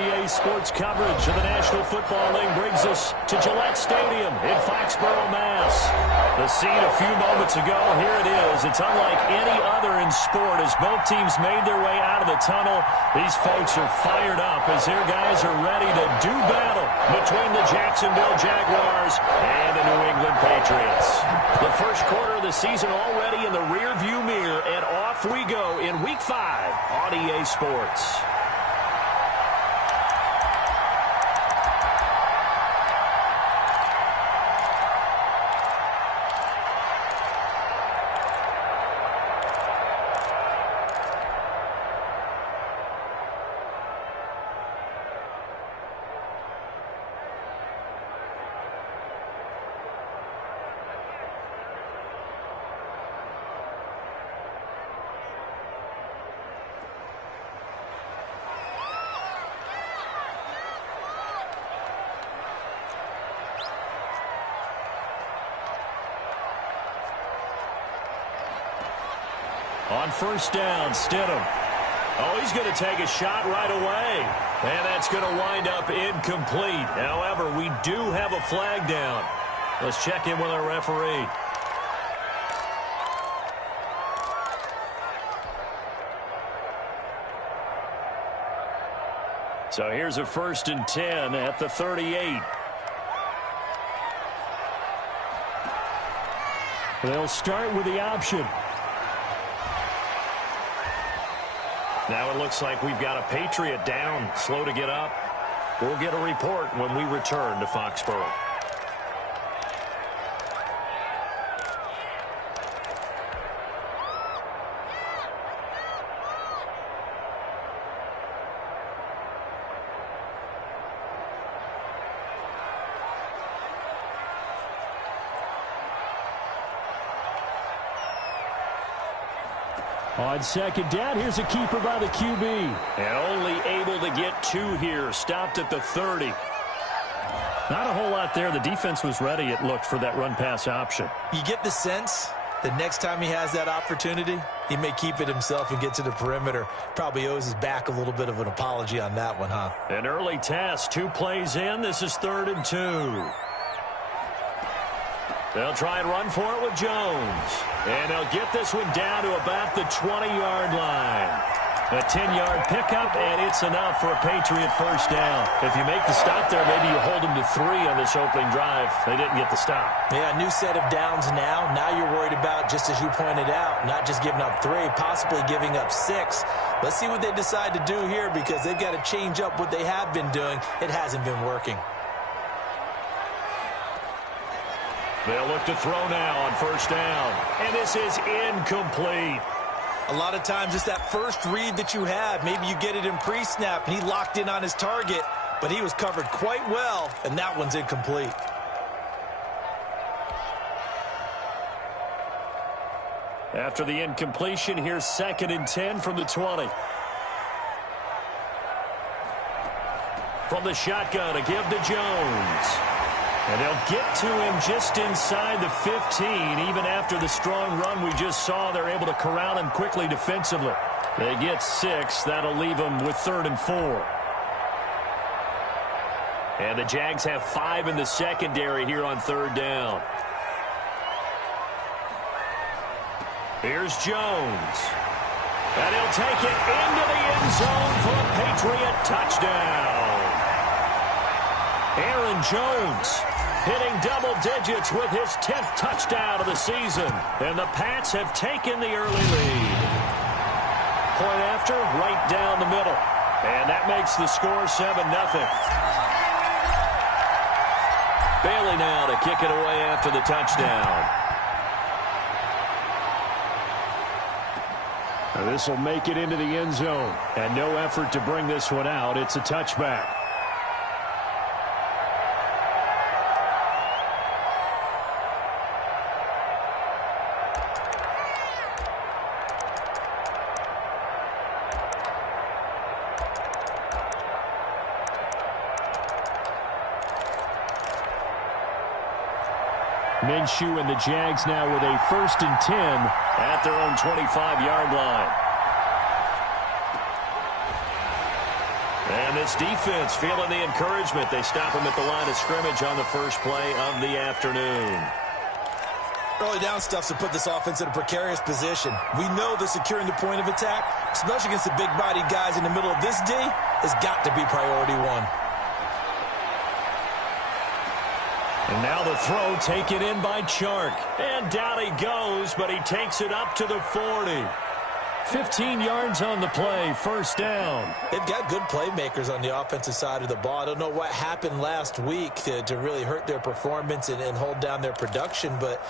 EA Sports coverage of the National Football League brings us to Gillette Stadium in Foxborough, Mass. The scene a few moments ago, here it is. It's unlike any other in sport as both teams made their way out of the tunnel. These folks are fired up as their guys are ready to do battle between the Jacksonville Jaguars and the New England Patriots. The first quarter of the season already in the rearview mirror, and off we go in Week 5 on EA Sports. On first down, Stidham. Oh, he's going to take a shot right away. And that's going to wind up incomplete. However, we do have a flag down. Let's check in with our referee. So here's a 1st and 10 at the 38. They'll start with the option. Now it looks like we've got a Patriot down, slow to get up. We'll get a report when we return to Foxborough. On second down, here's a keeper by the QB. And only able to get 2 here. Stopped at the 30. Not a whole lot there. The defense was ready, it looked, for that run-pass option. You get the sense that next time he has that opportunity, he may keep it himself and get to the perimeter. Probably owes his back a little bit of an apology on that one, huh? An early test. 2 plays in. This is 3rd and 2. They'll try and run for it with Jones. And they'll get this one down to about the 20-yard line. A 10-yard pickup, and it's enough for a Patriot first down. If you make the stop there, maybe you hold them to 3 on this opening drive. They didn't get the stop. Yeah, new set of downs now. Now you're worried about, just as you pointed out, not just giving up 3, possibly giving up 6. Let's see what they decide to do here because they've got to change up what they have been doing. It hasn't been working. They'll look to throw now on first down. And this is incomplete. A lot of times it's that first read that you have. Maybe you get it in pre-snap, and he locked in on his target, but he was covered quite well, and that one's incomplete. After the incompletion, here's 2nd and 10 from the 20. From the shotgun, a give to Jones. And they'll get to him just inside the 15. Even after the strong run we just saw, they're able to corral him quickly defensively. They get 6. That'll leave them with 3rd and 4. And the Jags have 5 in the secondary here on 3rd down. Here's Jones. And he'll take it into the end zone for a Patriot touchdown. Aaron Jones hitting double digits with his 10th touchdown of the season. And the Pats have taken the early lead. Point after, right down the middle. And that makes the score 7-0. Bailey now to kick it away after the touchdown. Now this will make it into the end zone. And no effort to bring this one out. It's a touchback. Minshew and the Jags now with a 1st and 10 at their own 25-yard line. And this defense feeling the encouragement. They stop him at the line of scrimmage on the first play of the afternoon. Early down stuff to put this offense in a precarious position. We know that securing the point of attack, especially against the big-bodied guys in the middle of this D, has got to be priority one. And now the throw taken in by Chark. And down he goes, but he takes it up to the 40. 15 yards on the play, first down. They've got good playmakers on the offensive side of the ball. I don't know what happened last week to really hurt their performance and hold down their production, but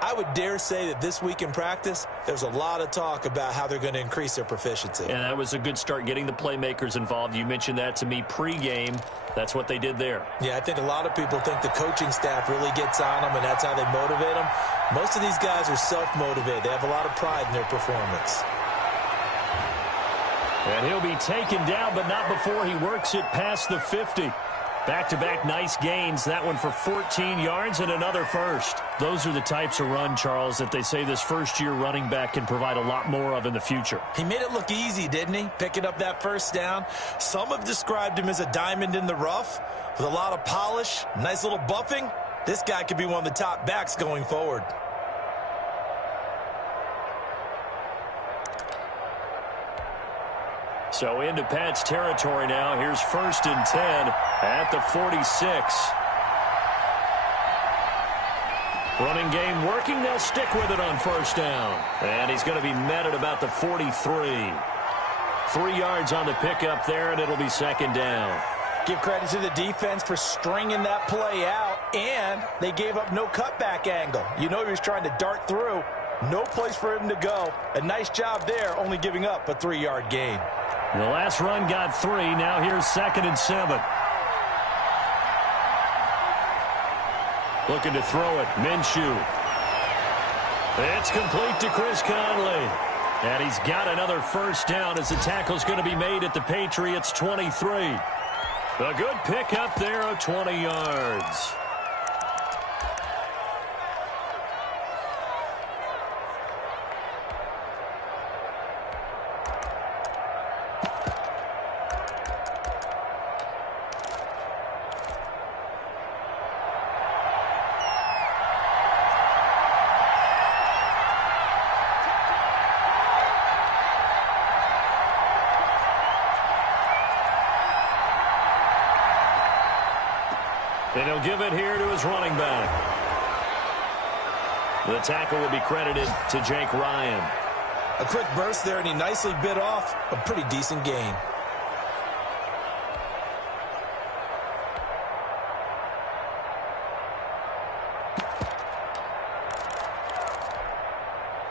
I would dare say that this week in practice, there's a lot of talk about how they're going to increase their proficiency. And that was a good start, getting the playmakers involved. You mentioned that to me pregame. That's what they did there. Yeah, I think a lot of people think the coaching staff really gets on them, and that's how they motivate them. Most of these guys are self-motivated. They have a lot of pride in their performance. And he'll be taken down, but not before he works it past the 50. Back-to-back nice gains. That one for 14 yards and another first. Those are the types of run, Charles, that they say this first-year running back can provide a lot more of in the future. He made it look easy, didn't he? Picking up that first down. Some have described him as a diamond in the rough with a lot of polish, nice little buffing. This guy could be one of the top backs going forward. So into Pats territory now. Here's 1st and 10 at the 46. Running game working. They'll stick with it on first down. And he's going to be met at about the 43. 3 yards on the pickup there, and it'll be 2nd down. Give credit to the defense for stringing that play out, and they gave up no cutback angle. You know he was trying to dart through. No place for him to go. A nice job there, only giving up a 3-yard gain. The last run got 3. Now here's 2nd and 7. Looking to throw it. Minshew. It's complete to Chris Conley. And he's got another first down as the tackle's going to be made at the Patriots' 23. A good pickup there of 20 yards. And he'll give it here to his running back. The tackle will be credited to Jake Ryan. A quick burst there, and he nicely bit off a pretty decent gain.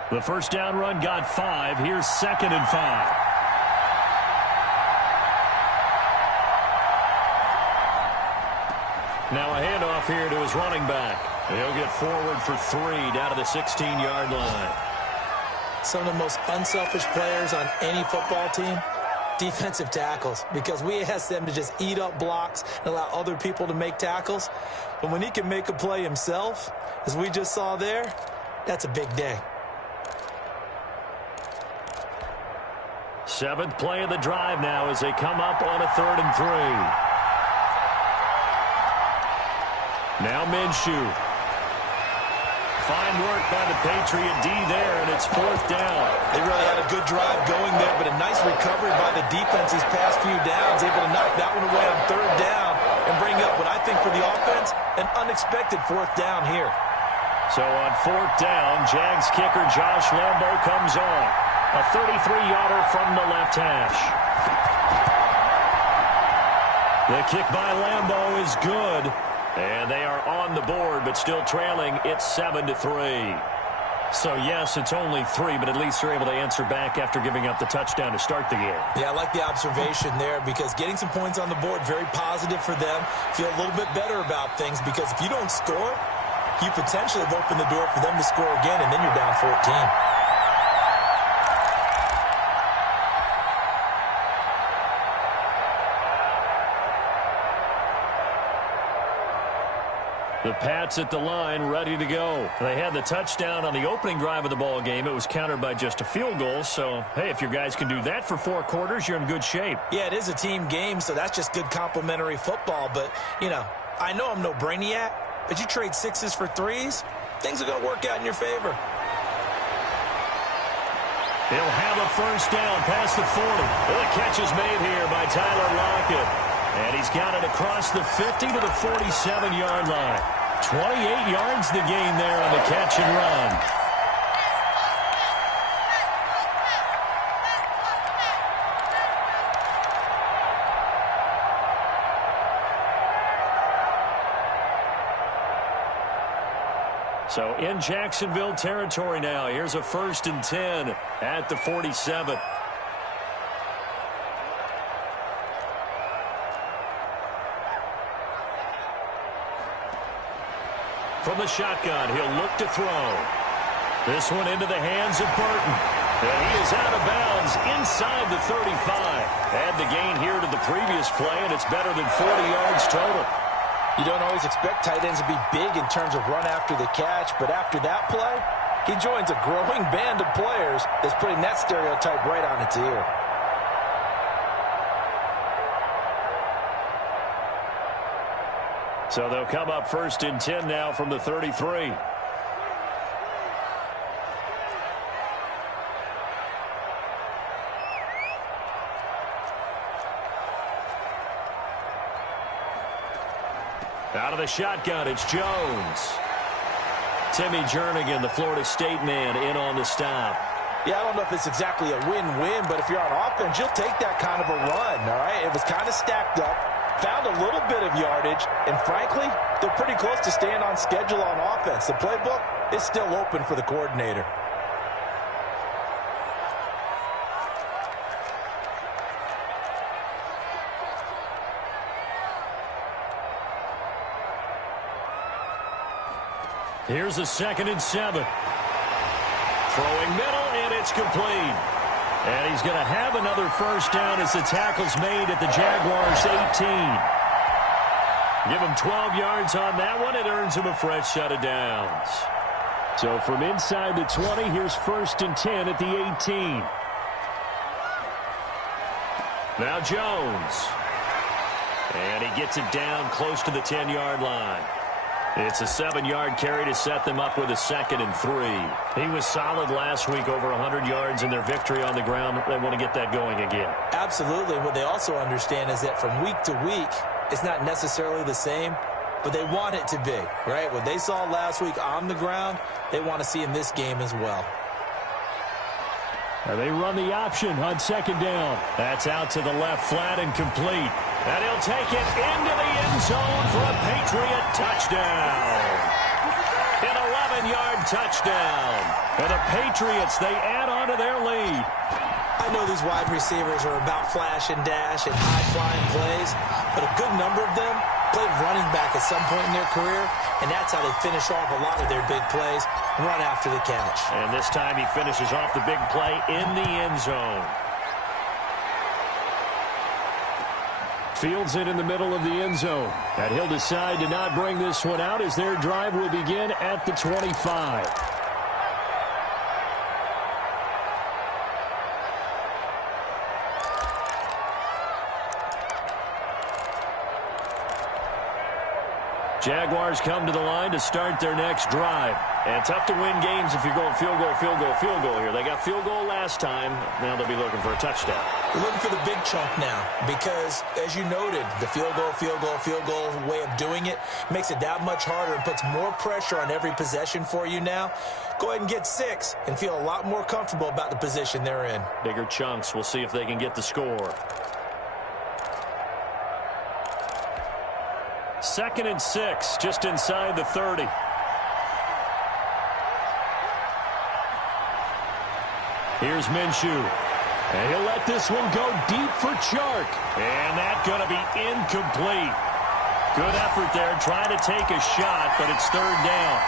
The first down run got 5. Here's 2nd and 5. Now a handoff here to his running back. He'll get forward for 3 down to the 16-yard line. Some of the most unselfish players on any football team, defensive tackles, because we ask them to just eat up blocks and allow other people to make tackles. But when he can make a play himself, as we just saw there, that's a big day. 7th play of the drive now as they come up on a 3rd and 3. Now Minshew. Fine work by the Patriot D there, and it's 4th down. They really had a good drive going there, but a nice recovery by the defense these past few downs, able to knock that one away on 3rd down and bring up what I think for the offense, an unexpected 4th down here. So on 4th down, Jags kicker Josh Lambo comes on. A 33-yarder from the left hash. The kick by Lambo is good. And they are on the board, but still trailing. It's 7-3. So, yes, it's only 3, but at least they're able to answer back after giving up the touchdown to start the game. Yeah, I like the observation there because getting some points on the board, very positive for them. Feel a little bit better about things because if you don't score, you potentially have opened the door for them to score again, and then you're down 14. The Pats at the line, ready to go. They had the touchdown on the opening drive of the ball game. It was countered by just a field goal. So, hey, if your guys can do that for 4 quarters, you're in good shape. Yeah, it is a team game, so that's just good complimentary football. But, you know, I know I'm no brainiac, but you trade 6s for 3s, things are going to work out in your favor. He'll have a first down past the 40. The catch is made here by Tyler Lockett. And he's got it across the 50 to the 47-yard line. 28 yards the gain there on the catch and run. So in Jacksonville territory now. Here's a 1st and 10 at the 47. From the shotgun, he'll look to throw. This one into the hands of Burton. And he is out of bounds inside the 35. Add the gain here to the previous play, and it's better than 40 yards total. You don't always expect tight ends to be big in terms of run after the catch, but after that play, he joins a growing band of players that's putting that stereotype right on its ear. So they'll come up 1st and 10 now from the 33. Out of the shotgun, it's Jones. Timmy Jernigan, the Florida State man, in on the stop. Yeah, I don't know if it's exactly a win-win, but if you're on offense, you'll take that kind of a run, all right? It was kind of stacked up. Found a little bit of yardage, and frankly, they're pretty close to staying on schedule on offense. The playbook is still open for the coordinator. Here's a 2nd and 7. Throwing middle, and it's complete. And he's going to have another first down as the tackle's made at the Jaguars' 18. Give him 12 yards on that one. It earns him a fresh set of downs. So from inside the 20, here's 1st and 10 at the 18. Now Jones. And he gets it down close to the 10-yard line. It's a 7-yard carry to set them up with a 2nd and 3. He was solid last week, over 100 yards in their victory on the ground. They want to get that going again. Absolutely. What they also understand is that from week to week, it's not necessarily the same, but they want it to be, right? What they saw last week on the ground, they want to see in this game as well. And they run the option on 2nd down. That's out to the left, flat and complete. And he'll take it into the end zone for a Patriot touchdown. An 11-yard touchdown. And the Patriots, they add on to their lead. I know these wide receivers are about flash and dash and high-flying plays, but a good number of them played running back at some point in their career, and that's how they finish off a lot of their big plays, run after the catch. And this time he finishes off the big play in the end zone. Fields it in the middle of the end zone. And he'll decide to not bring this one out as their drive will begin at the 25. Jaguars come to the line to start their next drive. And tough to win games if you're going field goal, field goal, field goal here. They got field goal last time. Now they'll be looking for a touchdown. We're looking for the big chunk now because, as you noted, the field goal way of doing it makes it that much harder and puts more pressure on every possession for you now. Go ahead and get 6 and feel a lot more comfortable about the position they're in. Bigger chunks. We'll see if they can get the score. 2nd and 6, just inside the 30. Here's Minshew. And he'll let this one go deep for Chark. And that's going to be incomplete. Good effort there, trying to take a shot, but it's 3rd down.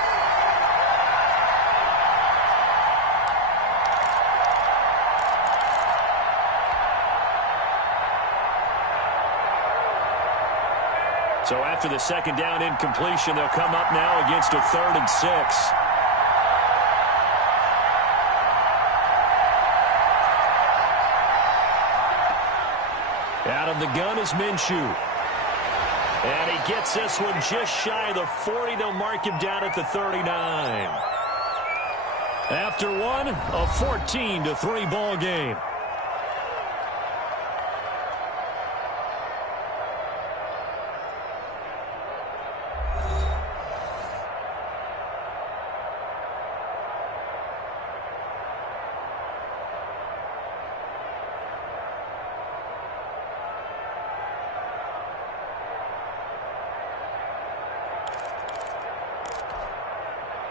So after the second down incompletion, they'll come up now against a 3rd and 6. Out of the gun is Minshew. And he gets this one just shy of the 40. They'll mark him down at the 39. After one, a 14-3 ball game.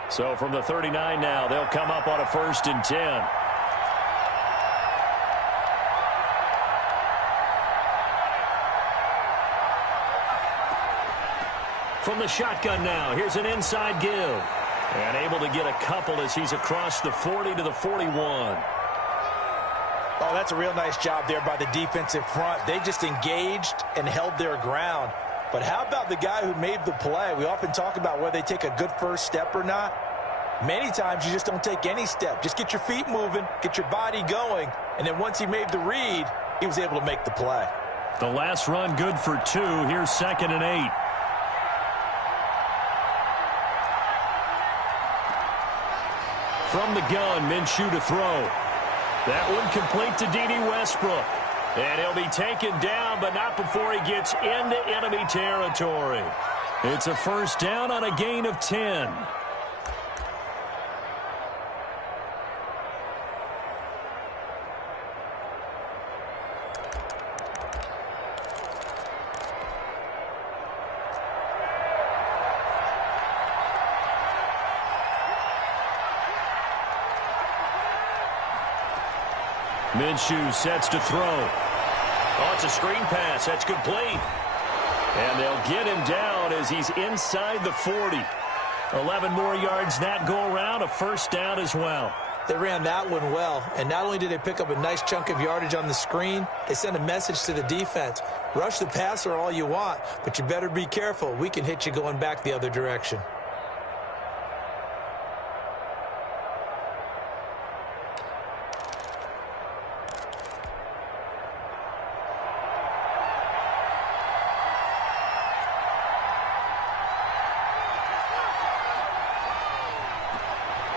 So from the 39 now, they'll come up on a 1st and 10. From the shotgun now, here's an inside give. And able to get a couple as he's across the 40 to the 41. Oh, that's a real nice job there by the defensive front. They just engaged and held their ground. But how about the guy who made the play? We often talk about whether they take a good first step or not. Many times you just don't take any step. Just get your feet moving, get your body going, and then once he made the read, he was able to make the play. The last run good for 2. Here's 2nd and 8. From the gun, Minshew to throw. That one complete to D.D. Westbrook. And he'll be taken down, but not before he gets into enemy territory. It's a 1st down on a gain of 10. Minshew sets to throw. Oh, it's a screen pass. That's complete. And they'll get him down as he's inside the 40. 11 more yards that go around, a 1st down as well. They ran that one well, and not only did they pick up a nice chunk of yardage on the screen, they sent a message to the defense. Rush the passer all you want, but you better be careful. We can hit you going back the other direction.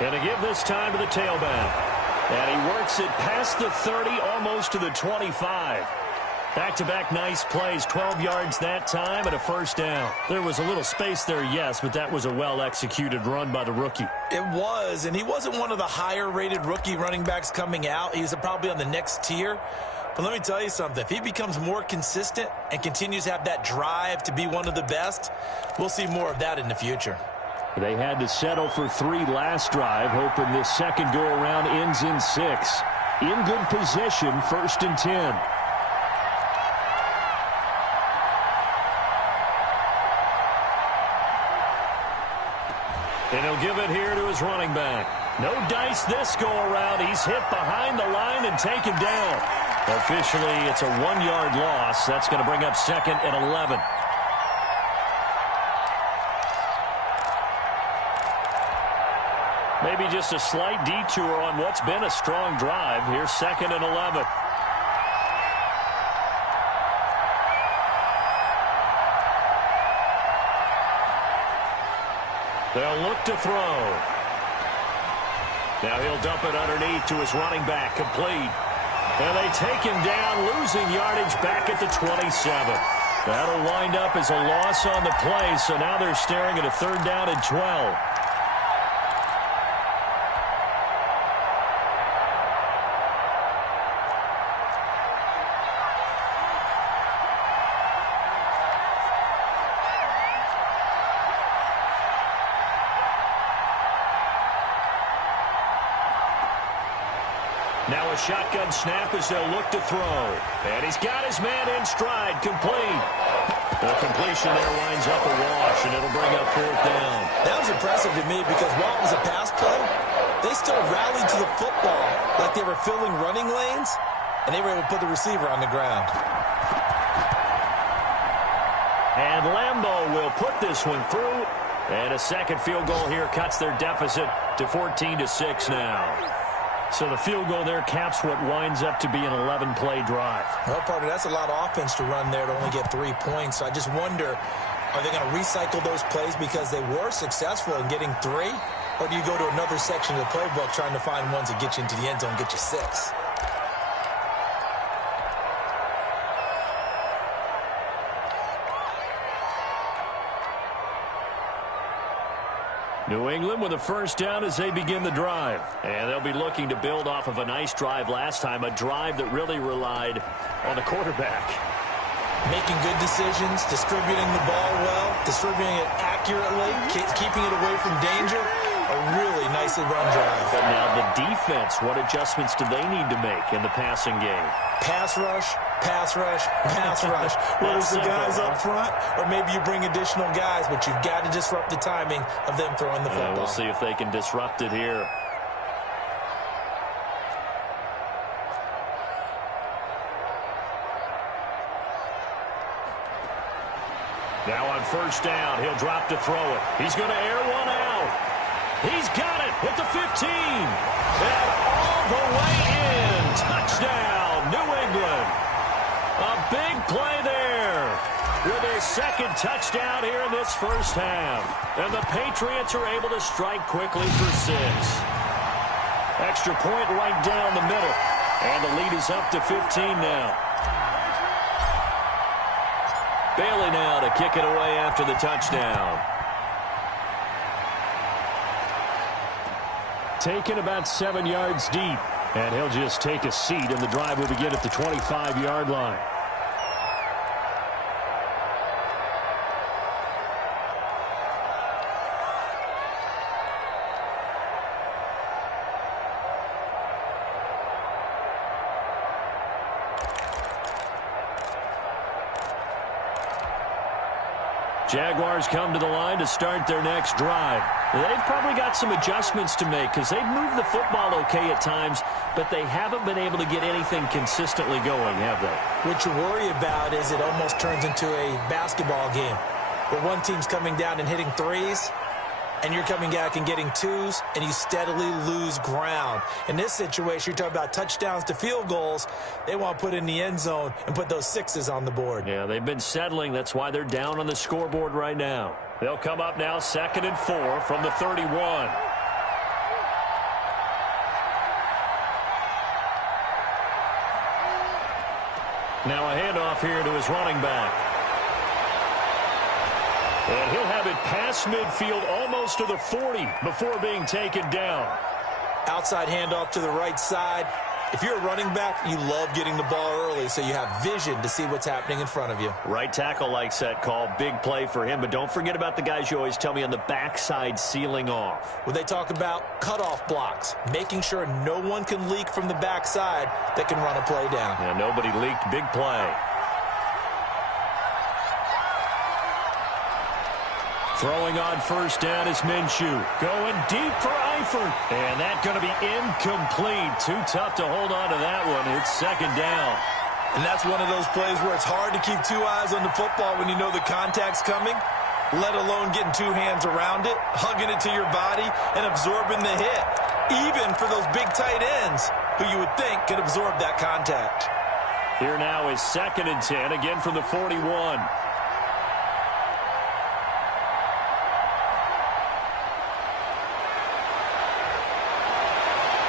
And to give this time to the tailback. And he works it past the 30, almost to the 25. Back-to-back nice plays, 12 yards that time and a 1st down. There was a little space there, yes, but that was a well-executed run by the rookie. It was, and he wasn't one of the higher-rated rookie running backs coming out. He's probably on the next tier. But let me tell you something. If he becomes more consistent and continues to have that drive to be one of the best, we'll see more of that in the future. They had to settle for 3 last drive, hoping this second go-around ends in 6. In good position, 1st and 10. And he'll give it here to his running back. No dice this go-around. He's hit behind the line and taken down. Officially, it's a 1-yard loss. That's going to bring up 2nd and 11. Maybe just a slight detour on what's been a strong drive. Here's 2nd and 11. They'll look to throw. Now he'll dump it underneath to his running back, complete. And they take him down, losing yardage back at the 27. That'll wind up as a loss on the play, so now they're staring at a 3rd down and 12. Now a shotgun snap as they'll look to throw. And he's got his man in stride, complete. The completion there winds up a wash, and it'll bring up 4th down. That was impressive to me because while it was a pass play, they still rallied to the football like they were filling running lanes, and they were able to put the receiver on the ground. And Lambeau will put this one through. And a second field goal here cuts their deficit to 14-6 now. So the field goal there caps what winds up to be an 11-play drive. Well, partner, that's a lot of offense to run there to only get 3 points. So I just wonder, are they going to recycle those plays because they were successful in getting 3? Or do you go to another section of the playbook trying to find ones that get you into the end zone and get you 6? New England with a first down as they begin the drive. And they'll be looking to build off of a nice drive last time, a drive that really relied on the quarterback. Making good decisions, distributing the ball well, distributing it accurately, keeping it away from danger. A really nicely run drive. But now the defense, what adjustments do they need to make in the passing game? Pass rush, pass rush, pass rush. Whether it's the guys up front or maybe you bring additional guys, but you've got to disrupt the timing of them throwing the football. We'll see if they can disrupt it here. Now on first down, he'll drop to throw it. He's going to air one out. He's got it at the 15. And all the way in. Touchdown, New England. A big play there with their second touchdown here in this first half. And the Patriots are able to strike quickly for 6. Extra point right down the middle. And the lead is up to 15 now. Bailey now to kick it away after the touchdown. Taken about 7 yards deep. And he'll just take a seat, and the drive will begin at the 25-yard line. Jaguars come to the line to start their next drive. They've probably got some adjustments to make because they've moved the football okay at times, but they haven't been able to get anything consistently going, have they? What you worry about is it almost turns into a basketball game where one team's coming down and hitting 3s, and you're coming back and getting 2s, and you steadily lose ground. In this situation, you're talking about touchdowns to field goals. They want to put in the end zone and put those 6s on the board. Yeah, they've been settling. That's why they're down on the scoreboard right now. They'll come up now 2nd and 4 from the 31. Now a handoff here to his running back. And he'll have it past midfield almost to the 40 before being taken down. Outside handoff to the right side. If you're a running back, you love getting the ball early so you have vision to see what's happening in front of you. Right tackle likes that call. Big play for him. But don't forget about the guys you always tell me on the backside sealing off. When they talk about cutoff blocks, making sure no one can leak from the backside that can run a play down. Yeah, nobody leaked. Big play. Throwing on first down is Minshew. Going deep for Eifert. And that's going to be incomplete. Too tough to hold on to that one. It's 2nd down. And that's one of those plays where it's hard to keep 2 eyes on the football when you know the contact's coming, let alone getting 2 hands around it, hugging it to your body, and absorbing the hit. Even for those big tight ends who you would think could absorb that contact. Here now is 2nd and 10, again from the 41.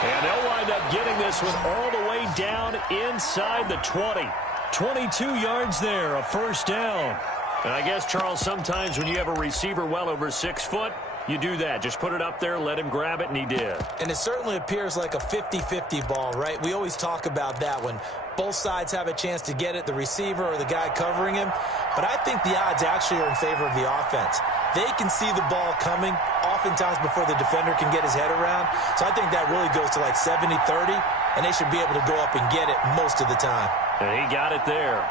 And they'll wind up getting this one all the way down inside the 20. 22 yards there, a first down. And I guess, Charles, sometimes when you have a receiver well over 6 foot, you do that. Just put it up there, let him grab it, and he did. And it certainly appears like a 50-50 ball, right? We always talk about that when both sides have a chance to get it, the receiver or the guy covering him. But I think the odds actually are in favor of the offense. They can see the ball coming oftentimes before the defender can get his head around. So I think that really goes to like 70-30, and they should be able to go up and get it most of the time. And he got it there.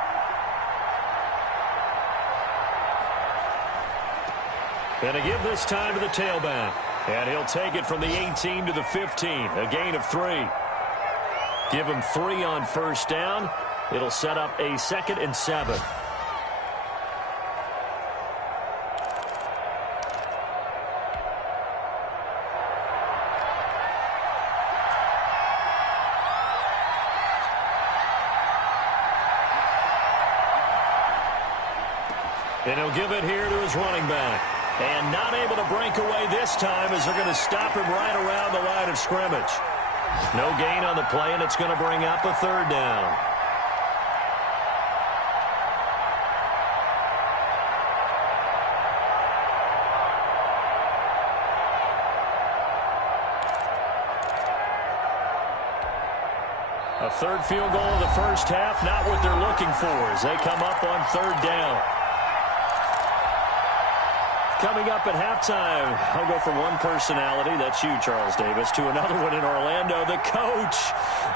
And a give this time to the tailback. And he'll take it from the 18 to the 15. A gain of 3. Give him 3 on first down. It'll set up a 2nd and 7. And he'll give it here to his running back. And not able to break away this time as they're going to stop him right around the line of scrimmage. No gain on the play, and it's going to bring up a third down. A third field goal of the first half, not what they're looking for as they come up on third down. Coming up at halftime, I'll go from one personality, that's you, Charles Davis, to another one in Orlando, the coach.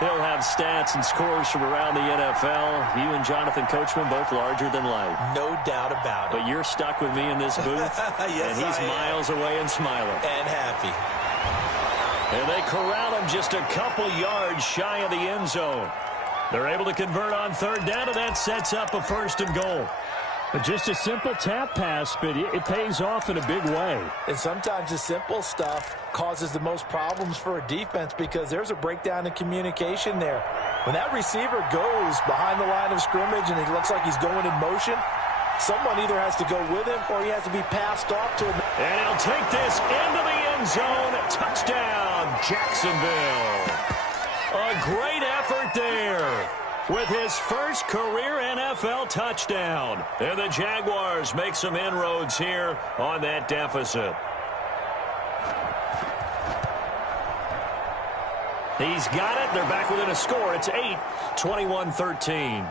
He'll have stats and scores from around the NFL. You and Jonathan Coachman, both larger than life. No doubt about it. But you're stuck with me in this booth, yes, and he's miles away and smiling. And happy. And they corral him just a couple yards shy of the end zone. They're able to convert on third down, and that sets up a first and goal. Just a simple tap pass, but it pays off in a big way. And sometimes the simple stuff causes the most problems for a defense because there's a breakdown in communication there. When that receiver goes behind the line of scrimmage and it looks like he's going in motion, someone either has to go with him or he has to be passed off to him. And he'll take this into the end zone. Touchdown, Jacksonville. A great effort there with his first career NFL touchdown. And the Jaguars make some inroads here on that deficit. He's got it. They're back within a score. It's 8, 21-13.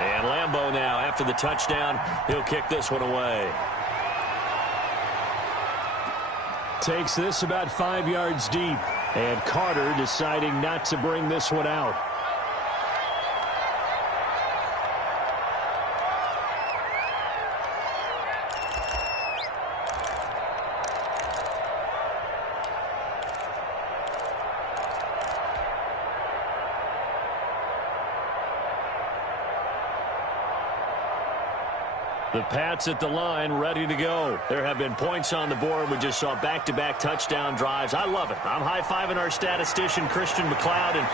And Lambeau now, after the touchdown, he'll kick this one away. Takes this about 5 yards deep. And Carter deciding not to bring this one out. The Pats at the line, ready to go. There have been points on the board. We just saw back-to-back touchdown drives. I love it. I'm high-fiving our statistician, Christian McLeod, and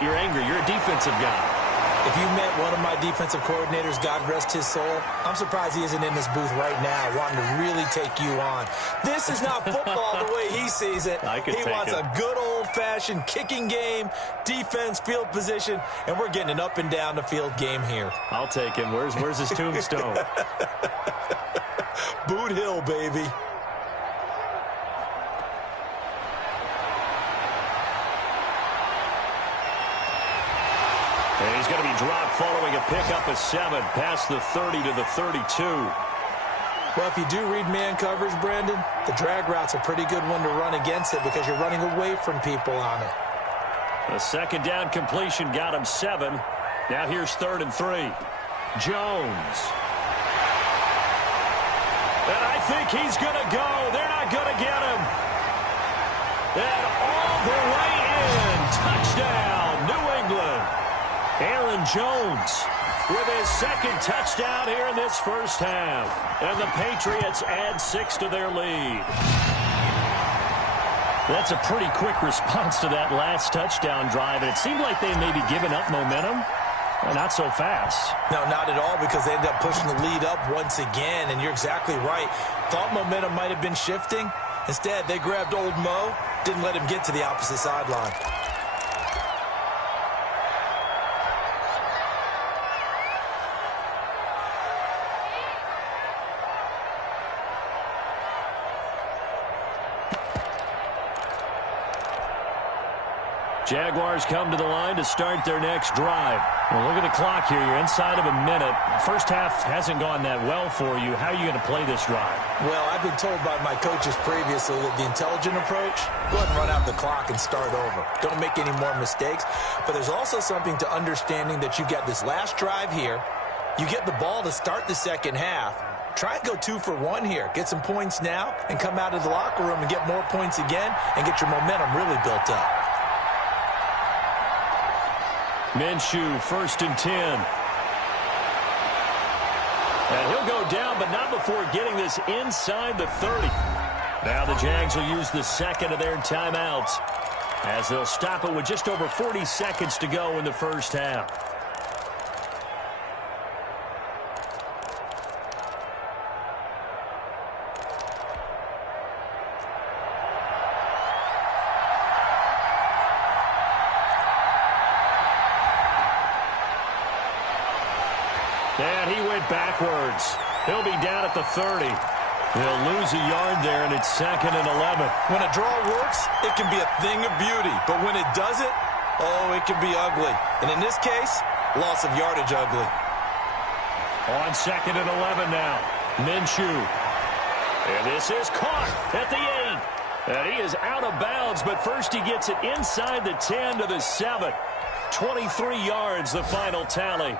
you're angry. You're a defensive guy. If you met one of my defensive coordinators, God rest his soul, I'm surprised he isn't in this booth right now wanting to really take you on. This is not football the way he sees it. He wants a good old-fashioned kicking game, defense, field position, and we're getting an up-and-down-the-field game here. I'll take him. Where's his tombstone? Boot Hill, baby. And he's going to be dropped following a pickup of 7 past the 30 to the 32. Well, if you do read man coverage, Brandon, the drag route's a pretty good one to run against it because you're running away from people on it. The second down completion got him 7. Now here's 3rd and 3. Jones. And I think he's going to go. They're not going to get him. And all the way in. Touchdown, New England. Aaron Jones with his second touchdown here in this first half. And the Patriots add 6 to their lead. That's a pretty quick response to that last touchdown drive. And it seemed like they may be giving up momentum. Well, not so fast. No, not at all, because they ended up pushing the lead up once again. And you're exactly right. Thought momentum might have been shifting. Instead, they grabbed old Mo, didn't let him get to the opposite sideline. Jaguars come to the line to start their next drive. Well, look at the clock here. You're inside of a minute. First half hasn't gone that well for you. How are you going to play this drive? Well, I've been told by my coaches previously that the intelligent approach, go ahead and run out the clock and start over. Don't make any more mistakes. But there's also something to understanding that you get this last drive here. You get the ball to start the second half. Try and go 2 for 1 here. Get some points now and come out of the locker room and get more points again and get your momentum really built up. Minshew, 1st and 10. And he'll go down, but not before getting this inside the 30. Now the Jags will use the second of their timeouts. as they'll stop it with just over 40 seconds to go in the first half. And he went backwards. He'll be down at the 30. They'll lose a yard there, and it's 2nd and 11. When a draw works, it can be a thing of beauty. But when it doesn't, oh, it can be ugly. And in this case, loss of yardage ugly. On 2nd and 11 now. Minshew. And this is caught at the 8. And he is out of bounds, but first he gets it inside the 10 to the 7. 23 yards, the final tally.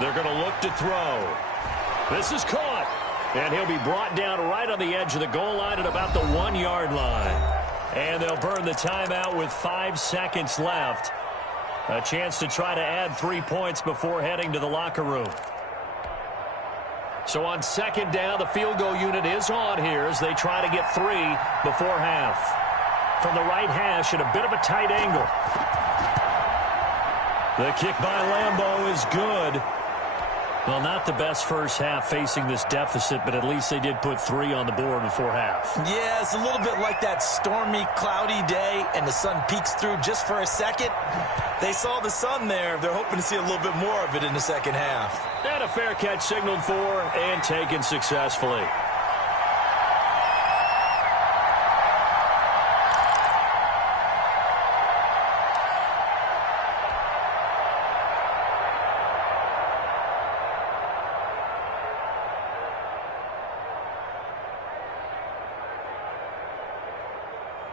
They're going to look to throw. This is caught. And he'll be brought down right on the edge of the goal line at about the 1-yard line. And they'll burn the timeout with 5 seconds left. A chance to try to add 3 points before heading to the locker room. So on 2nd down, the field goal unit is on here as they try to get 3 before half. From the right hash at a bit of a tight angle. The kick by Lambeau is good. Well, not the best first half facing this deficit, but at least they did put 3 on the board before half. Yeah, it's a little bit like that stormy, cloudy day, and the sun peeks through just for a second. They saw the sun there. They're hoping to see a little bit more of it in the second half. And a fair catch signaled for and taken successfully.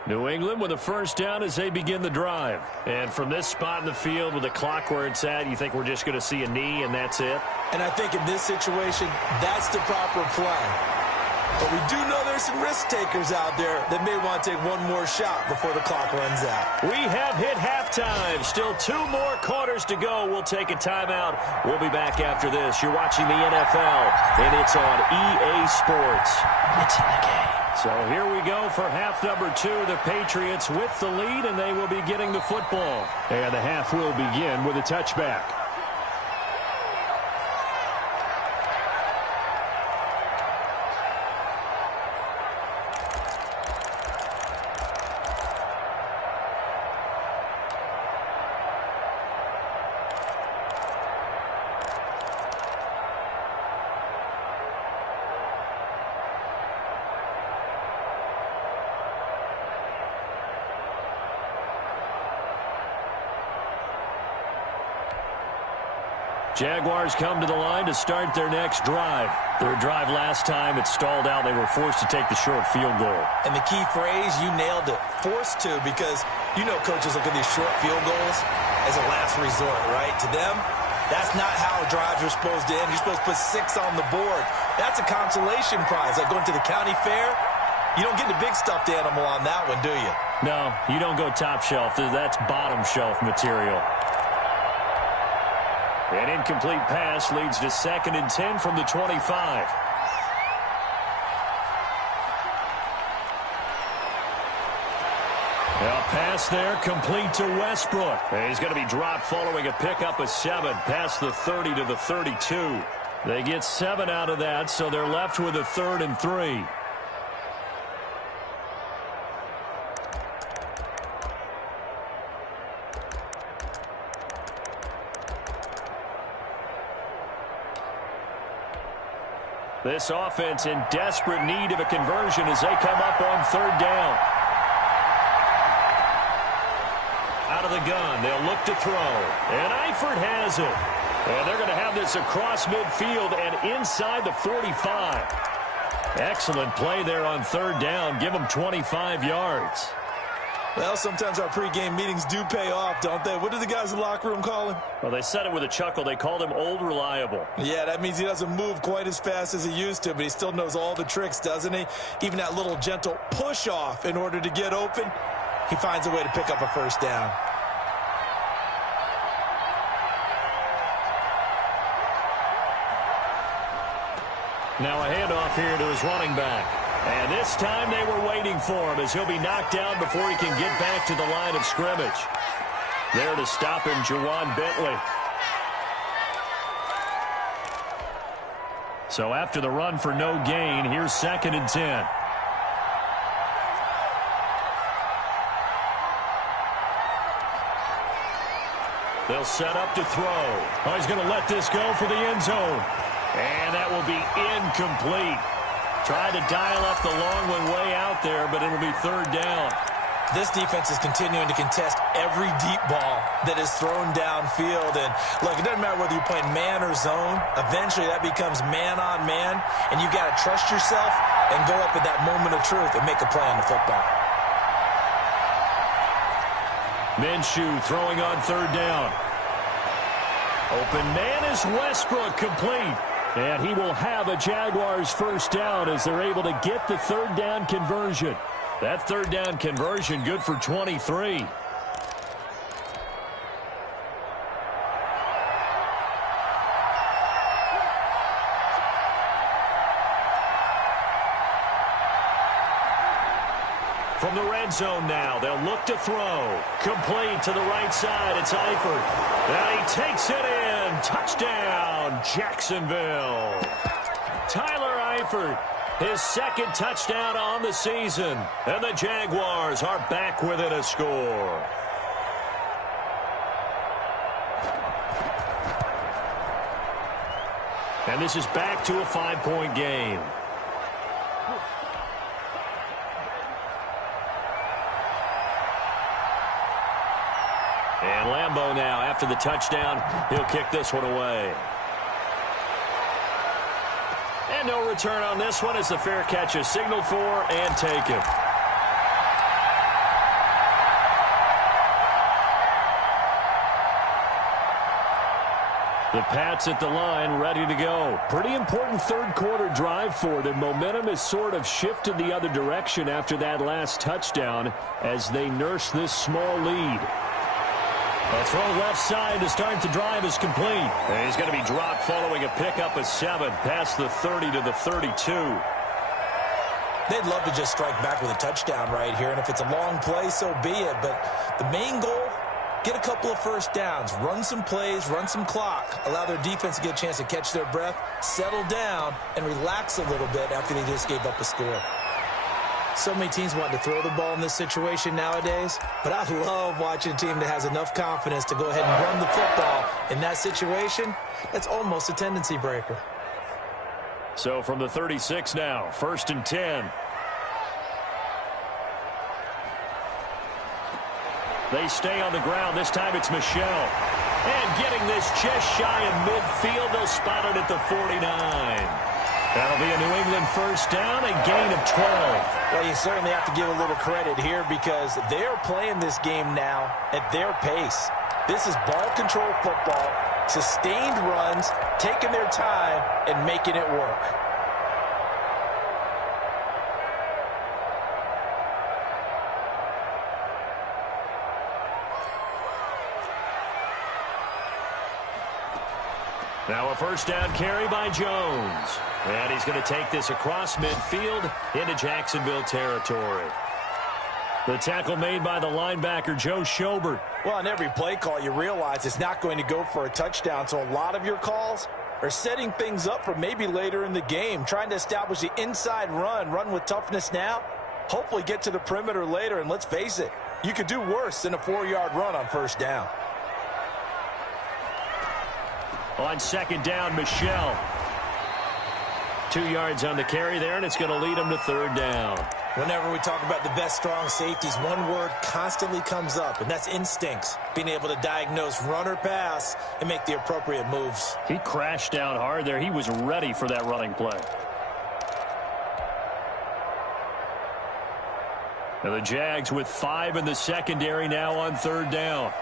New England with a first down as they begin the drive. And from this spot in the field with the clock where it's at, you think we're just going to see a knee and that's it? And I think in this situation, that's the proper play. But we do know there's some risk takers out there that may want to take one more shot before the clock runs out. We have hit halftime. Still 2 more quarters to go. We'll take a timeout. We'll be back after this. You're watching the NFL, and it's on EA Sports. It's in the game. So here we go for half number 2. The Patriots with the lead, and they will be getting the football. And the half will begin with a touchback. Jaguars come to the line to start their next drive. Their drive last time, it stalled out. They were forced to take the short field goal. And the key phrase, you nailed it, forced to, because you know coaches look at these short field goals as a last resort, right? To them, that's not how drives are supposed to end. You're supposed to put 6 on the board. That's a consolation prize. Like going to the county fair, you don't get the big stuffed animal on that one, do you? No, you don't go top shelf. That's bottom shelf material. An incomplete pass leads to 2nd and 10 from the 25. A pass there complete to Westbrook. And he's going to be dropped following a pickup of 7 past the 30 to the 32. They get 7 out of that, so they're left with a 3rd and 3. This offense in desperate need of a conversion as they come up on 3rd down. Out of the gun, they'll look to throw. And Eifert has it. And they're going to have this across midfield and inside the 45. Excellent play there on 3rd down. Give them 25 yards. Well, sometimes our pregame meetings do pay off, don't they? What do the guys in the locker room call him? Well, they said it with a chuckle. They called him Old Reliable. Yeah, that means he doesn't move quite as fast as he used to, but he still knows all the tricks, doesn't he? Even that little gentle push-off in order to get open, he finds a way to pick up a first down. Now a handoff here to his running back. And this time they were waiting for him as he'll be knocked down before he can get back to the line of scrimmage. There to stop him, Juwan Bentley. So after the run for no gain, here's 2nd and 10. They'll set up to throw. Oh, he's going to let this go for the end zone. And that will be incomplete. Trying to dial up the long one way out there, but it'll be 3rd down. This defense is continuing to contest every deep ball that is thrown downfield. And, look, it doesn't matter whether you're playing man or zone. Eventually, that becomes man-on-man, and you've got to trust yourself and go up at that moment of truth and make a play on the football. Minshew throwing on 3rd down. Open man is Westbrook, complete. And he will have a Jaguars 1st down as they're able to get the 3rd down conversion. That 3rd down conversion good for 23. From the red zone now, they'll look to throw. Complete to the right side, it's Eifert. And he takes it in. Touchdown, Jacksonville. Tyler Eifert, his 2nd touchdown on the season. And the Jaguars are back within a score. And this is back to a 5-point game. And Lambeau now, after the touchdown, he'll kick this one away. And no return on this one as the fair catch is signaled for and taken. The Pats at the line, ready to go. Pretty important 3rd quarter drive for them. Momentum has sort of shifted the other direction after that last touchdown as they nurse this small lead. A throw left side to start the drive is complete. And he's going to be dropped following a pickup of 7 past the 30 to the 32. They'd love to just strike back with a touchdown right here, and if it's a long play, so be it. But the main goal, get a couple of 1st downs, run some plays, run some clock, allow their defense to get a chance to catch their breath, settle down, and relax a little bit after they just gave up a score. So many teams want to throw the ball in this situation nowadays, but I love watching a team that has enough confidence to go ahead and run the football in that situation. That's almost a tendency breaker. So from the 36 now, 1st and 10. They stay on the ground. This time it's Michel. And getting this just shy of midfield, they'll spot it at the 49. That'll be a New England 1st down, a gain of 12. Well, you certainly have to give a little credit here because they're playing this game now at their pace. This is ball control football, sustained runs, taking their time, and making it work. Now a 1st down carry by Jones. And he's going to take this across midfield into Jacksonville territory. The tackle made by the linebacker, Joe Schobert. Well, on every play call, you realize it's not going to go for a touchdown. So a lot of your calls are setting things up for maybe later in the game, trying to establish the inside run with toughness now, hopefully get to the perimeter later. And let's face it, you could do worse than a 4-yard run on 1st down. On 2nd down, Michel. 2 yards on the carry there, and it's going to lead him to 3rd down. Whenever we talk about the best strong safeties, one word constantly comes up, and that's instincts. Being able to diagnose run or pass and make the appropriate moves. He crashed down hard there. He was ready for that running play. Now the Jags with 5 in the secondary now on 3rd down.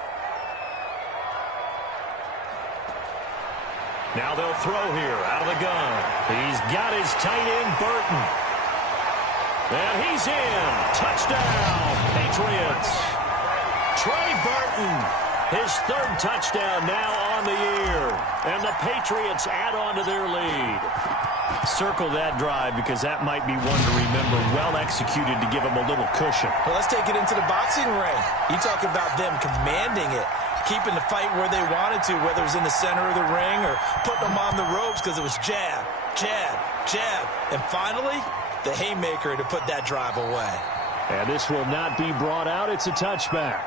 Now they'll throw here out of the gun. He's got his tight end, Burton. And he's in. Touchdown, Patriots. Trey Burton His third touchdown now on the year. And the Patriots add on to their lead. Circle that drive because that might be one to remember. Well executed to give them a little cushion. Well, let's take it into the boxing ring. You talk about them commanding it, keeping the fight where they wanted to, whether it was in the center of the ring or putting them on the ropes because it was jab, jab, jab. And finally, the haymaker to put that drive away. And this will not be brought out. It's a touchback.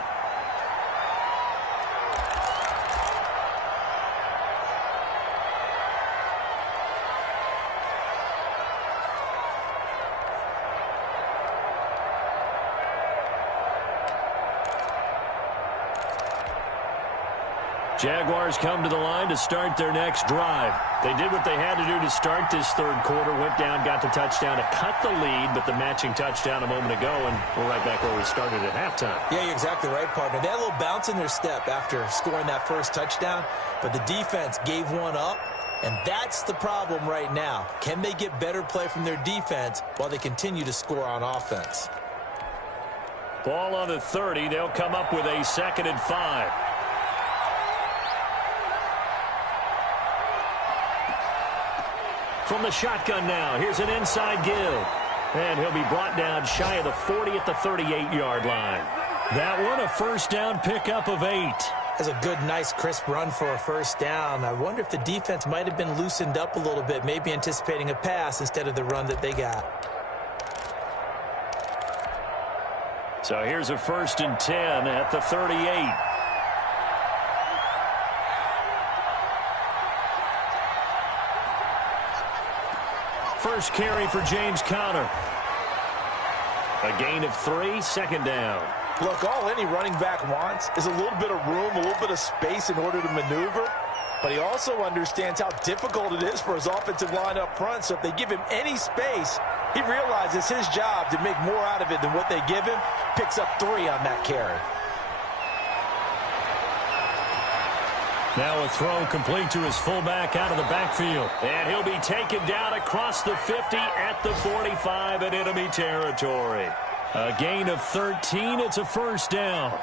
Jaguars come to the line to start their next drive. They did what they had to do to start this third quarter, went down, got the touchdown to cut the lead, but the matching touchdown a moment ago, and we're right back where we started at halftime. Yeah, you're exactly right, partner. They had a little bounce in their step after scoring that first touchdown, but the defense gave one up, and that's the problem right now. Can they get better play from their defense while they continue to score on offense? Ball on the 30. They'll come up with a 2nd and 5. From the shotgun now, here's an inside give. And he'll be brought down shy of the 40 at the 38-yard line. That one, a first down pickup of 8. That's a good, nice, crisp run for a first down. I wonder if the defense might have been loosened up a little bit, maybe anticipating a pass instead of the run that they got. So here's a 1st and 10 at the 38. First carry for James Conner. A gain of 3, 2nd down. Look, all any running back wants is a little bit of room, a little bit of space in order to maneuver. But he also understands how difficult it is for his offensive line up front. So if they give him any space, he realizes his job to make more out of it than what they give him. Picks up 3 on that carry. Now a throw complete to his fullback out of the backfield. And he'll be taken down across the 50 at the 45 in enemy territory. A gain of 13. It's a first down.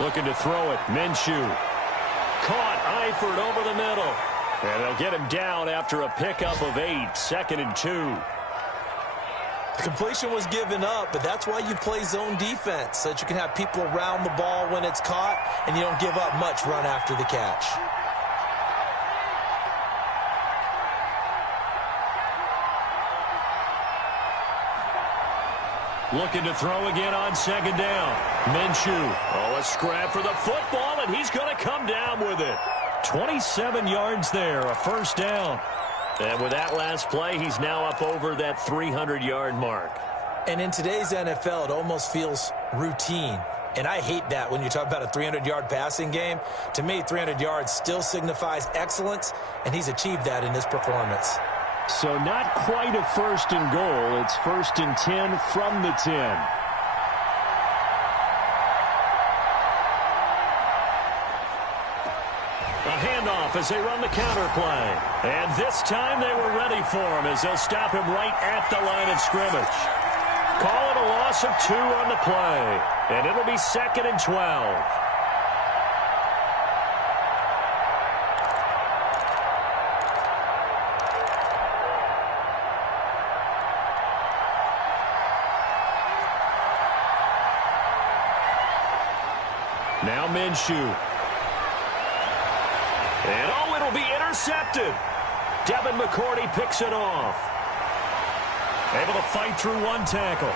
Looking to throw it. Minshew. Caught. Eifert over the middle. And they'll get him down after a pickup of 8. 2nd and 2. The completion was given up, but that's why you play zone defense, so that you can have people around the ball when it's caught, and you don't give up much run after the catch. Looking to throw again on 2nd down. Minshew. Oh, a scrap for the football, and he's going to come down with it. 27 yards there, a first down. And with that last play, he's now up over that 300-yard mark. And in today's NFL, it almost feels routine. And I hate that when you talk about a 300-yard passing game. To me, 300 yards still signifies excellence, and he's achieved that in this performance. So not quite a 1st and goal. It's 1st and 10 from the 10. A handoff as they run the counter play. And this time they were ready for him as they'll stop him right at the line of scrimmage. Call it a loss of 2 on the play. And it'll be 2nd and 12. Now Minshew. And oh, it'll be intercepted. Devin McCourty picks it off. Able to fight through one tackle.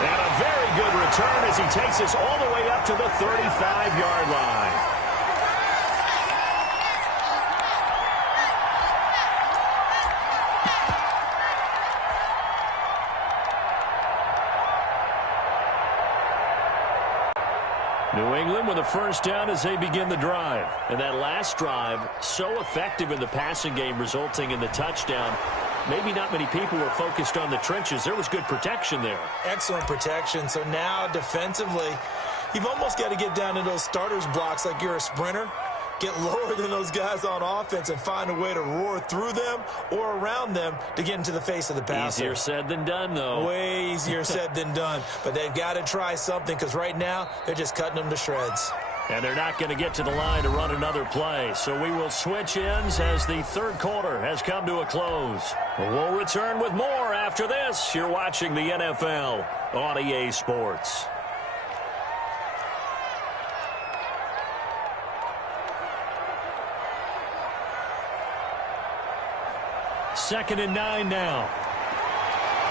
And a very good return as he takes us all the way up to the 35-yard line. New England with a first down as they begin the drive. And that last drive, so effective in the passing game, resulting in the touchdown. Maybe not many people were focused on the trenches. There was good protection there. Excellent protection. So now defensively, You've almost got to get down to those starters blocks like you're a sprinter. Get lower than those guys on offense and find a way to roar through them or around them to get into the face of the passer. Easier said than done, though. Way easier said than done. But they've got to try something because right now they're just cutting them to shreds. And they're not going to get to the line to run another play. So we will switch ends as the third quarter has come to a close. We'll return with more after this. You're watching the NFL on EA Sports. Second and 9 now.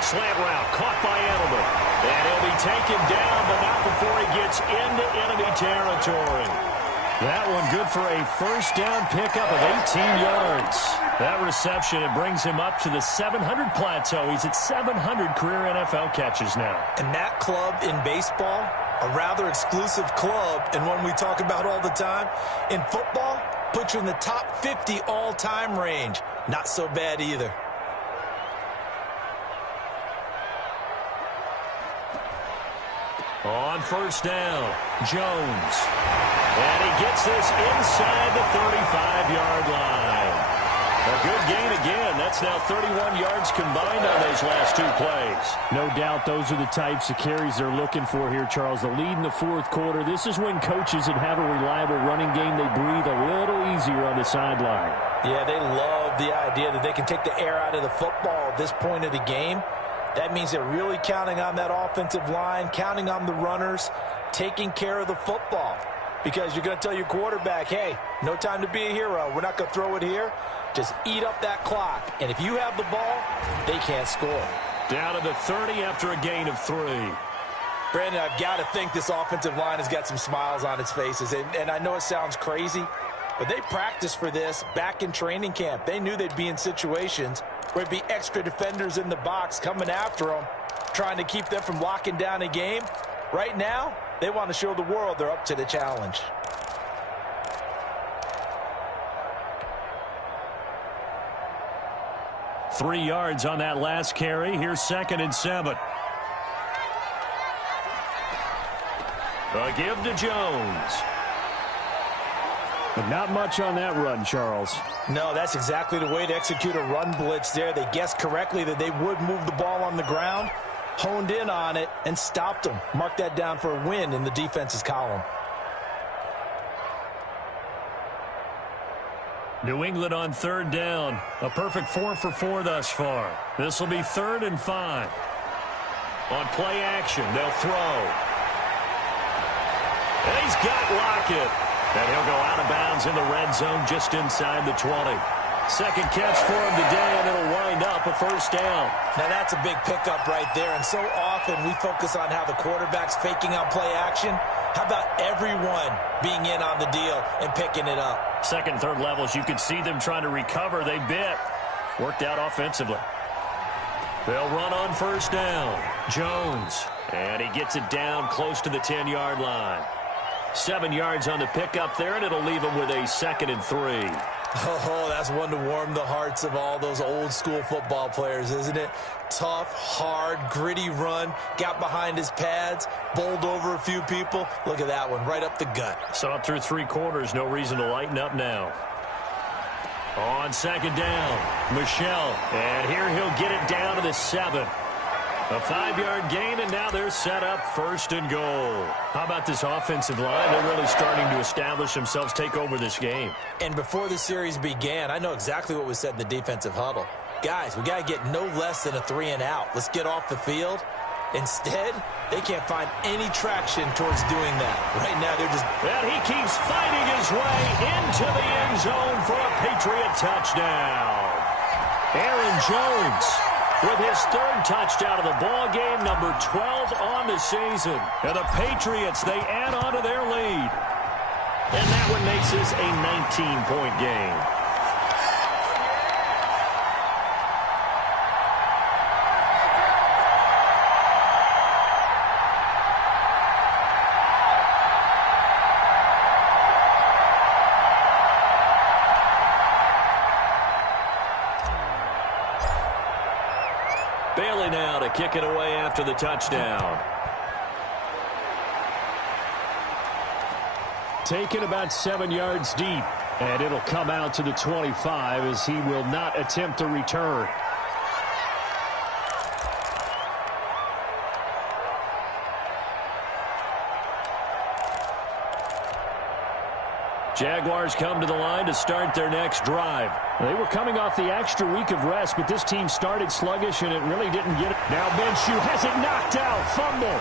Slant route caught by Edelman. And he'll be taken down, but not before he gets into enemy territory. That one good for a first down pickup of 18 yards. That reception, it brings him up to the 700 plateau. He's at 700 career NFL catches now. And that club in baseball, a rather exclusive club, and one we talk about all the time. In football, puts you in the top 50 all-time range. Not so bad either. On first down, Jones. And he gets this inside the 35-yard line. A good gain again. That's now 31 yards combined on those last two plays. No doubt those are the types of carries they're looking for here, Charles. The lead in the fourth quarter. This is when coaches that have a reliable running game, they breathe a little easier on the sideline. Yeah, they love the idea that they can take the air out of the football at this point of the game. That means they're really counting on that offensive line, counting on the runners, taking care of the football. Because you're going to tell your quarterback, hey, no time to be a hero. We're not going to throw it here. Just eat up that clock. And if you have the ball, they can't score. Down to the 30 after a gain of 3. Brandon, I've got to think this offensive line has got some smiles on its faces. And I know it sounds crazy, but they practiced for this back in training camp. They knew they'd be in situations where there'd be extra defenders in the box coming after them, trying to keep them from locking down a game. Right now, they want to show the world they're up to the challenge. Three yards on that last carry. Here's 2nd and 7. A give to Jones. But not much on that run, Charles. No, that's exactly the way to execute a run blitz there. They guessed correctly that they would move the ball on the ground, honed in on it, and stopped them. Mark that down for a win in the defense's column. New England on third down. A perfect 4 for 4 thus far. This will be 3rd and 5. On play action, they'll throw. And he's got Lockett. And he'll go out of bounds in the red zone just inside the 20. Second catch for him today, and it'll wind up a first down. Now that's a big pickup right there, and so often we focus on how the quarterback's faking on play action. How about everyone being in on the deal and picking it up? Second, third levels, you could see them trying to recover. They bit. Worked out offensively. They'll run on first down. Jones. And he gets it down close to the 10-yard line. 7 yards on the pickup there, and it'll leave him with a 2nd and 3. Oh, that's one to warm the hearts of all those old-school football players, isn't it? Tough, hard, gritty run, got behind his pads, bowled over a few people. Look at that one, right up the gut. Saw it through 3 quarters, no reason to lighten up now. On second down, Michelle, and here he'll get it down to the 7. A 5-yard gain, and now they're set up 1st and goal. How about this offensive line? They're really starting to establish themselves, take over this game. And before the series began, I know exactly what was said in the defensive huddle. Guys, we got to get no less than a 3 and out. Let's get off the field. Instead, they can't find any traction towards doing that. Right now, they're just... And he keeps fighting his way into the end zone for a Patriot touchdown. Aaron Jones with his 3rd touchdown of the ball game, number 12 on the season. And the Patriots, they add on to their lead. And that one makes this a 19-point game. Bailey now to kick it away after the touchdown. taken about 7 yards deep. And it'll come out to the 25 as he will not attempt to return. Jaguars come to the line to start their next drive. They were coming off the extra week of rest, but this team started sluggish, and it really didn't get it. Now Minshew has it knocked out. Fumble.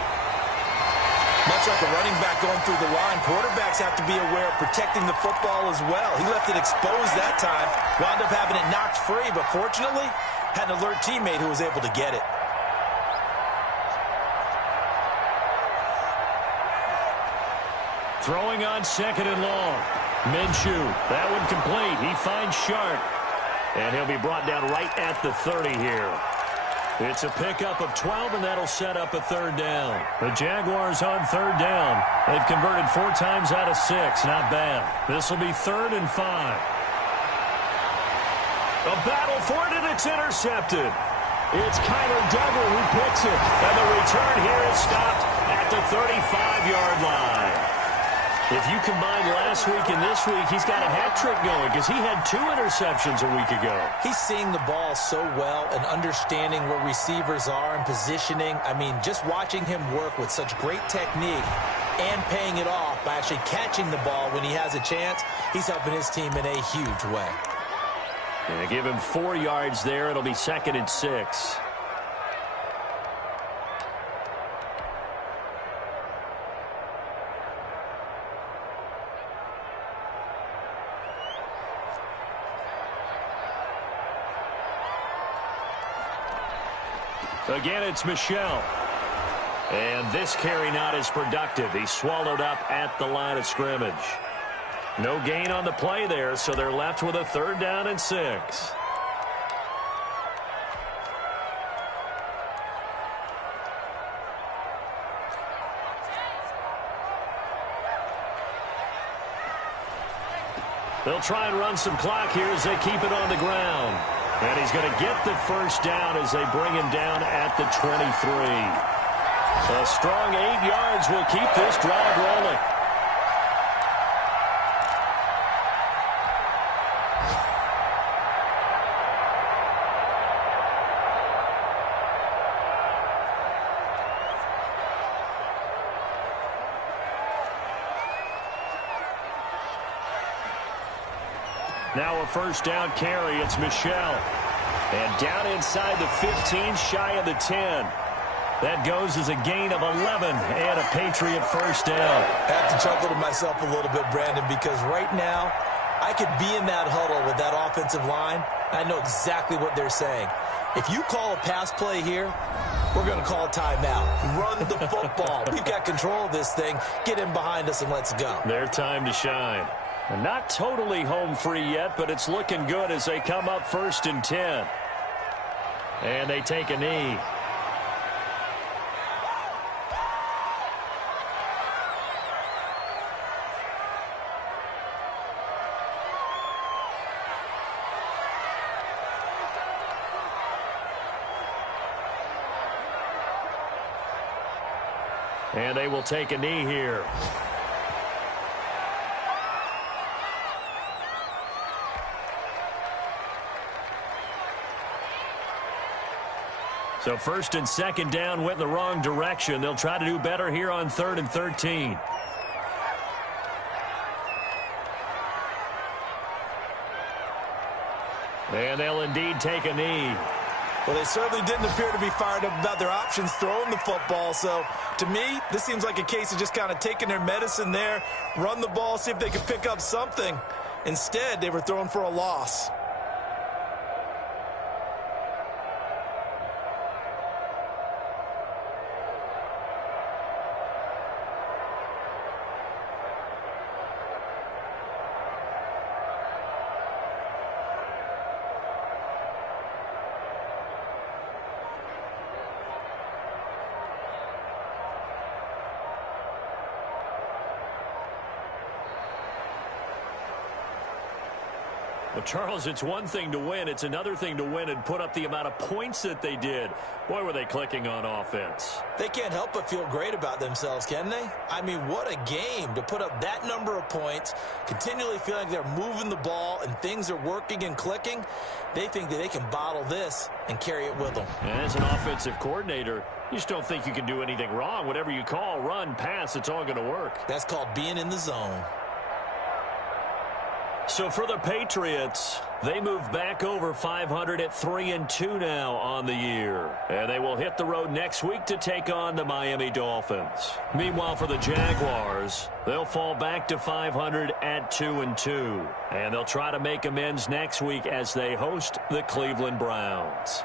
Much like a running back going through the line, quarterbacks have to be aware of protecting the football as well. He left it exposed that time, wound up having it knocked free, but fortunately, had an alert teammate who was able to get it. Throwing on 2nd and long. Minshew, that one complete. He finds Sharp. And he'll be brought down right at the 30 here. It's a pickup of 12, and that'll set up a 3rd down. The Jaguars on 3rd down. They've converted 4 times out of 6. Not bad. This will be 3rd and 5. A battle for it, and it's intercepted. It's Kyler Duggar who picks it. And the return here is stopped at the 35-yard line. If you combine last week and this week, he's got a hat trick going because he had 2 interceptions a week ago. He's seeing the ball so well and understanding where receivers are and positioning. I mean, just watching him work with such great technique and paying it off by actually catching the ball when he has a chance, he's helping his team in a huge way. And they give him 4 yards there. It'll be 2nd and 6. Again, it's Michel. And this carry not as productive. He's swallowed up at the line of scrimmage. No gain on the play there, so they're left with a 3rd down and 6. They'll try and run some clock here as they keep it on the ground. And he's going to get the 1st down as they bring him down at the 23. A strong 8 yards will keep this drive rolling. Now a 1st down carry. It's Michel. And down inside the 15, shy of the 10. That goes as a gain of 11 and a Patriot 1st down. I have to chuckle to myself a little bit, Brandon, because right now I could be in that huddle with that offensive line. I know exactly what they're saying. If you call a pass play here, we're going to call a timeout. Run the football. We've got control of this thing. Get in behind us and let's go. Their time to shine. And not totally home free yet, but it's looking good as they come up 1st and 10. And they take a knee. And they will take a knee here. So 1st and 2nd down went in the wrong direction. They'll try to do better here on 3rd and 13. And they'll indeed take a knee. Well, they certainly didn't appear to be fired up about their options throwing the football. So, to me, this seems like a case of just kind of taking their medicine there, run the ball, see if they can pick up something. Instead, they were throwing for a loss. Well, Charles, it's one thing to win. It's another thing to win and put up the amount of points that they did. Boy, were they clicking on offense. They can't help but feel great about themselves, can they? I mean, what a game to put up that number of points, continually feeling they're moving the ball and things are working and clicking. They think that they can bottle this and carry it with them. And as an offensive coordinator, you just don't think you can do anything wrong. Whatever you call, run, pass, it's all going to work. That's called being in the zone. So for the Patriots, they move back over 500 at 3-2 now on the year. And they will hit the road next week to take on the Miami Dolphins. Meanwhile, for the Jaguars, they'll fall back to 500 at 2-2. And they'll try to make amends next week as they host the Cleveland Browns.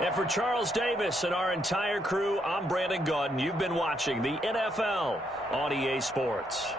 And for Charles Davis and our entire crew, I'm Brandon Gaudin. You've been watching the NFL on EA Sports.